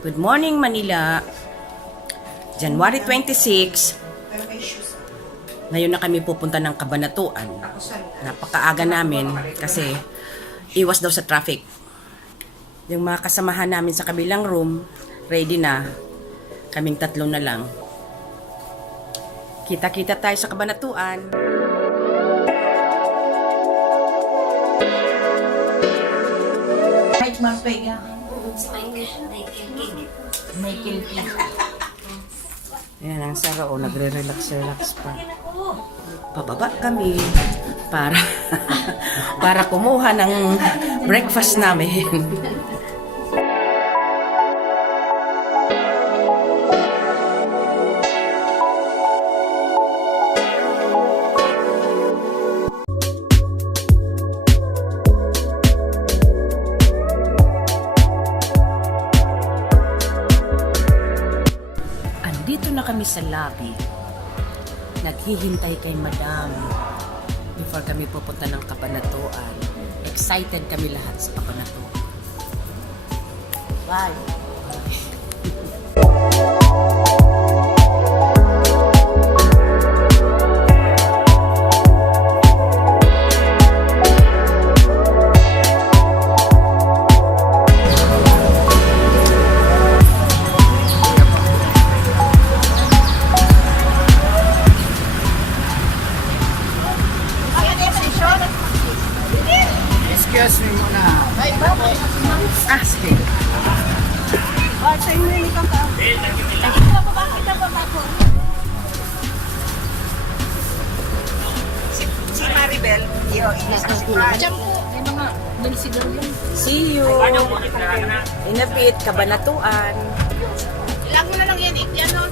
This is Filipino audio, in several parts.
Good morning, Manila. January 26. Ngayon na kami pupunta ng Cabanatuan. Napakaaga namin kasi iwas daw sa traffic. Yung mga kasamahan namin sa kabilang room, ready na. Kaming tatlo na lang. Kita-kita tayo sa Cabanatuan. Kahit mapega. May kilki. Ayan ang Sara, nagre-relax pa. Pababa kami para kumuha ng breakfast namin. Dito na kami sa lobby. Naghihintay kay Madam before kami pupunta ng Cabanatuan. Excited kami lahat sa Cabanatuan. Bye! Excuse me muna. Ah, sige. Sa inyo yung ikang ka. Si Maribel, iyo, isa si Fran. See you in a bit, Cabanatuan. Ilang mo na lang yan, ano,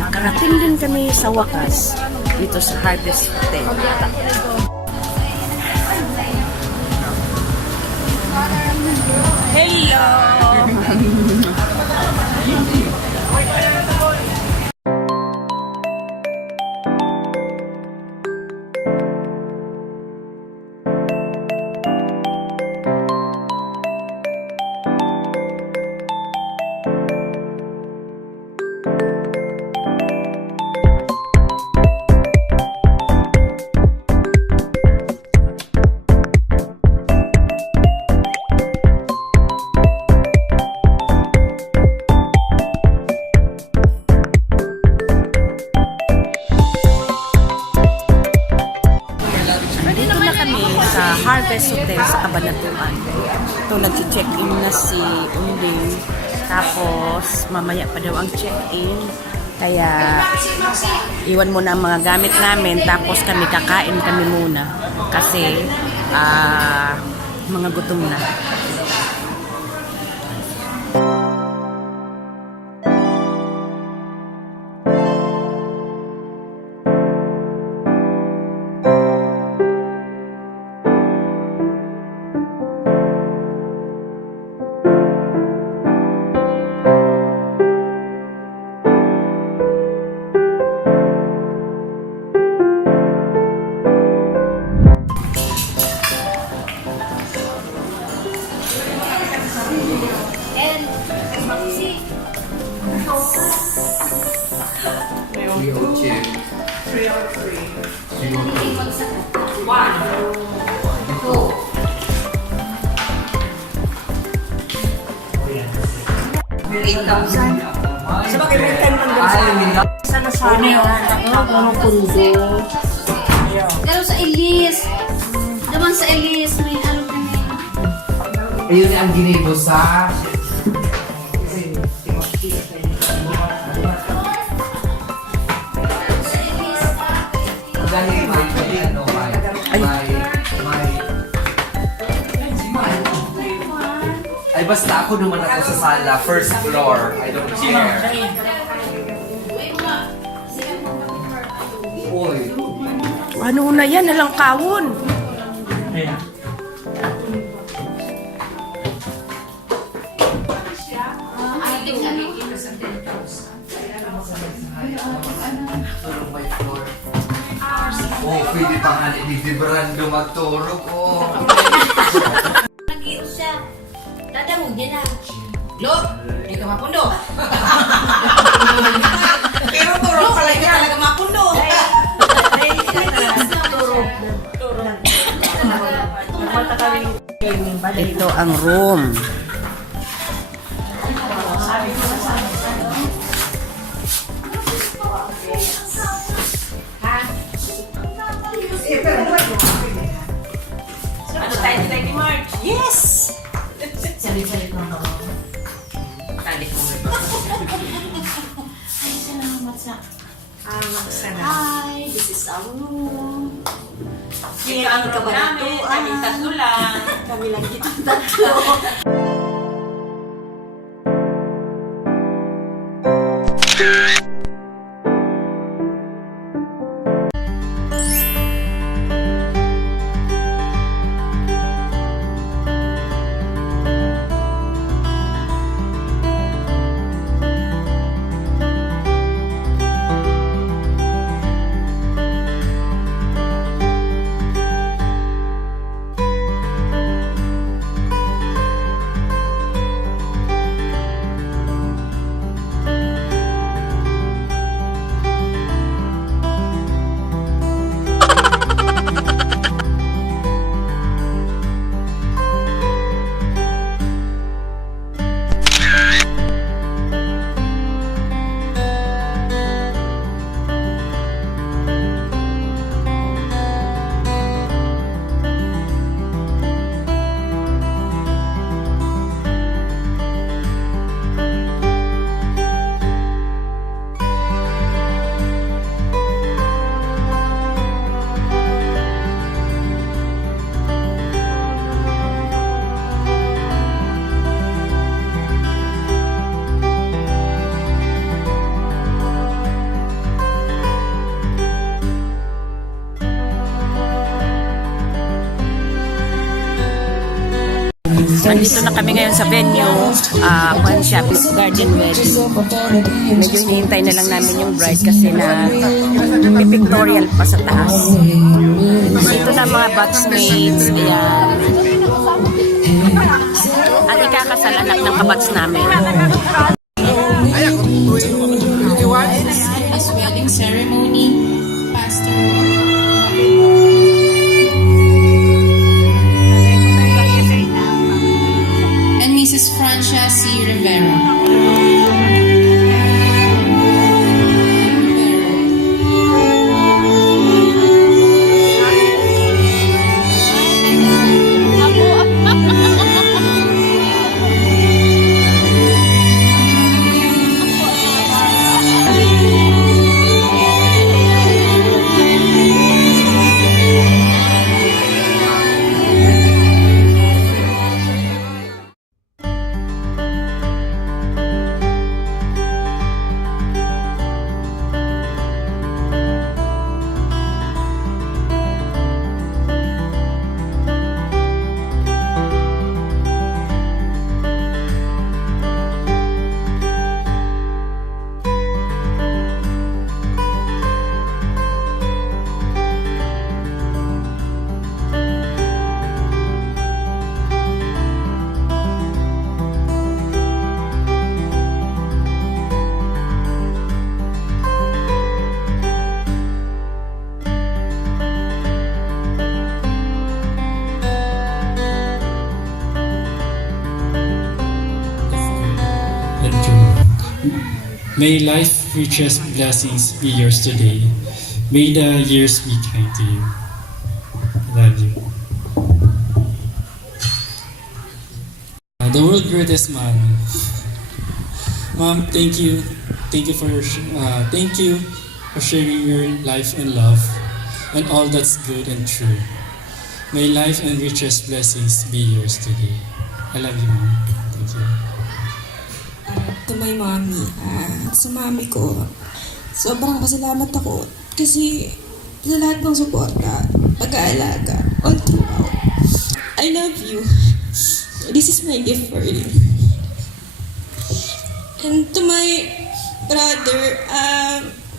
Nakarating din kami sa wakas dito sa Harvest Hotel. Hello! Dito na kami sa Harvest Hotel sa Cabanatuan. Ito, nag-check-in na si Unding. Tapos, mamaya pa daw ang check-in. Kaya, iwan muna ang mga gamit namin. Tapos kami kakain kami muna. Kasi, mga gutom na. Sa bagay may time lang doon sana sa Pero sa Elise, naman sa Elise, may ano kami. Ayun ang ginibo sa... Dahil ay basta ako naman ako sa sala, first floor. I don't care. Uy. Ano na yan? Nalang kawon. Tulong by floor. Oh, pwede pa nga ni Vibrando magturok. Oh. Nag-ios siya. Dadamog din na. Lo, may ka mapundo. pero turo pala niya talaga mapundo. Ito ang room. Ano tayo ni March? Yes! Salit-salit lang ako. Tali ko. Ay, salamat sa... Sana. Hi, this is our room. Ito ang room namin. Kaming tatlo lang. Kami lang kitang tatlo. Nandito na kami ngayon sa venue, One Shop Garden Wedding. Medyo hinihintay na lang namin yung bride kasi na pictorial pa sa taas. Dito na mga batchmates, ayan. At ikakasal anak ng kabats namin. This wedding ceremony, Pastor and Mrs. Francia C. Rivera. May life richest blessings be yours today. May the years be kind to you. I love you. The world greatest mom. Mom, thank you. Thank you for sharing your life and love and all that's good and true. May life and richest blessings be yours today. I love you, Mom. Thank you. To my mommy, sa mami ko, sobrang pasalamat ako kasi sa lahat ng suporta, pag-aalaga, all throughout. I love you. This is my gift for you. And to my brother,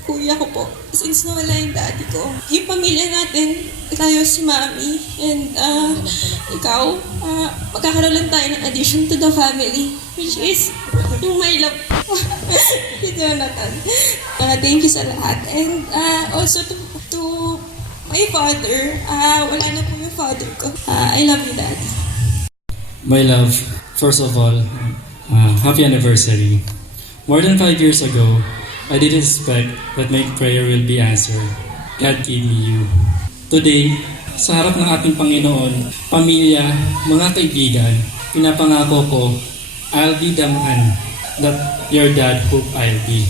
kuya ko po, since nawala yung daddy ko, yung pamilya natin, tayo si mami, and ikaw, magkakaroon lang tayo ng addition to the family, which is yung my love si Jonathan. Thank you sa lahat. And also to my father, wala na po yung father ko. I love you, Daddy. My love, first of all, happy anniversary. More than 5 years ago, I didn't expect that my prayer will be answered. God gave me you. Today, sa harap ng ating Panginoon, pamilya, mga kaibigan, pinapangako ko, I'll be the man that your dad hope I'll be.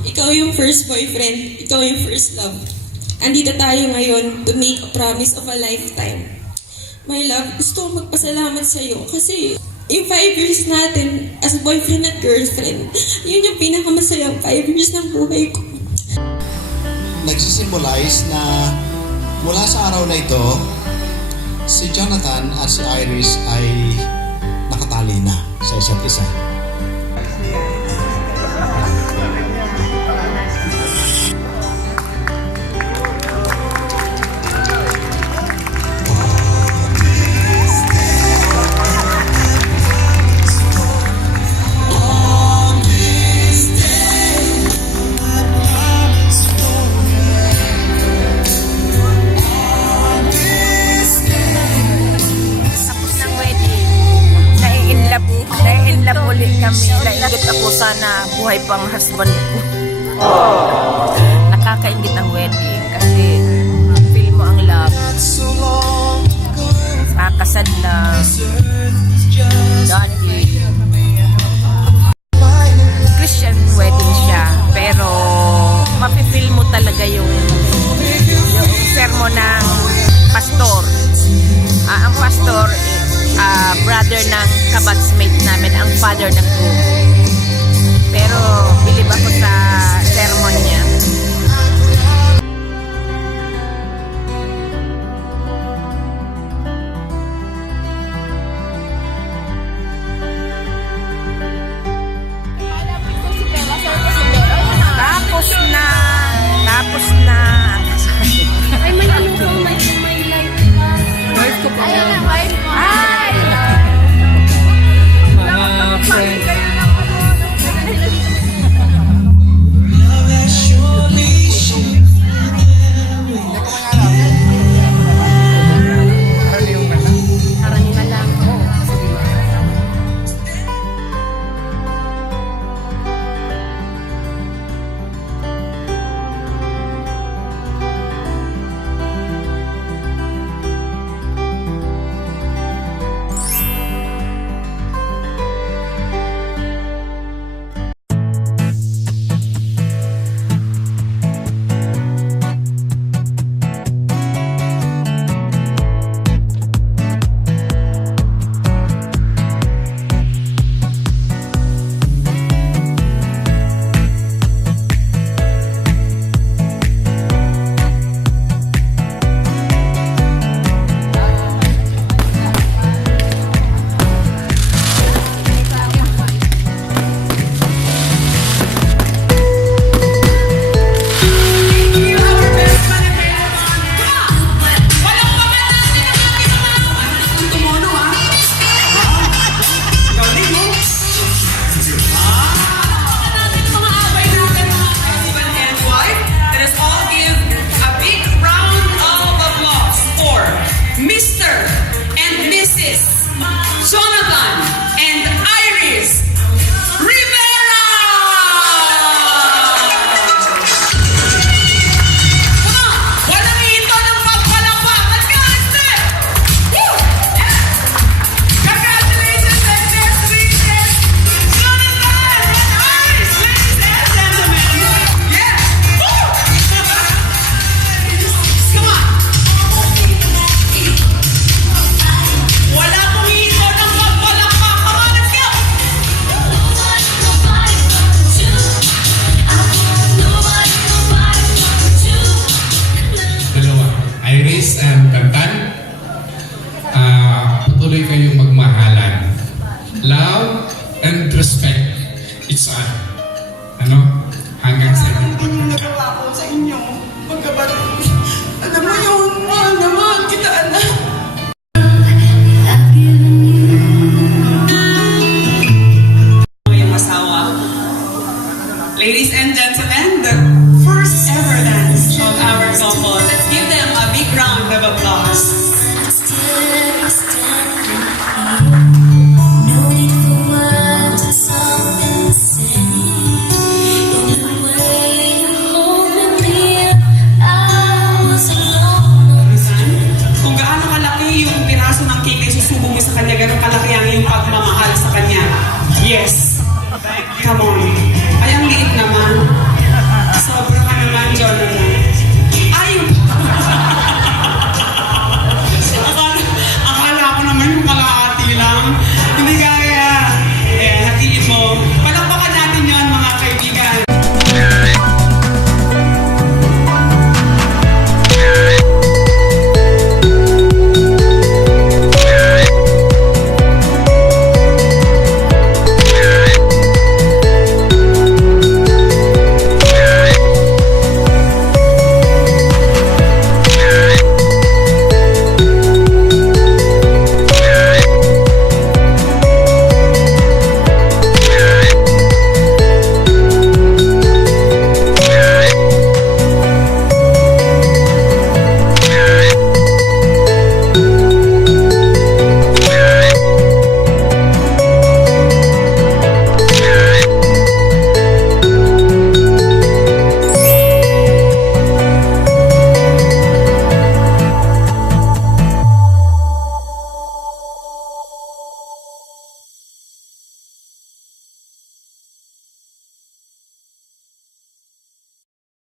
Ikaw yung first boyfriend, ikaw yung first love. Andito tayo ngayon to make a promise of a lifetime. My love, gusto ko magpasalamat sa iyo kasi yung 5 years natin as boyfriend at girlfriend, yun yung pinakamasayang 5 years ng buhay ko. Nagsisimbolize na mula sa araw na ito, si Jonathan at si Iris ay nakatali na sa isa't isa. Naiingit ako sana buhay pang husband ko. Nakakaingit ang wedding kasi feel mo ang love. Kakasad na daddy. Christian wedding siya pero mapifeel mo talaga yung sermon ng pastor. Ang pastor brother ng kabatsmate namin, ang father ng groom. Pero bilib ako sa sermon niya. Tapos na. Ay, may ano ko, may light. Wife ko pa. Ay, wife mo. Ay! Mga friends. Love has patuloy kayong magmahalan. Love and respect each other. Ano? Hanggang sa inyo. Ano yung nagawa ko sa inyo? Magkabati. Alam mo yun, mahal na mahal kita, anak. Yung asawa. Ladies and gentlemen, the first ever dance of our couple. Let's give them a big round of applause. Kung gaano kalaki yung piraso ng cake na isusubo mo sa kanya, gano'ng kalaki ang iyong pagmamahal sa kanya. Yes. Come on.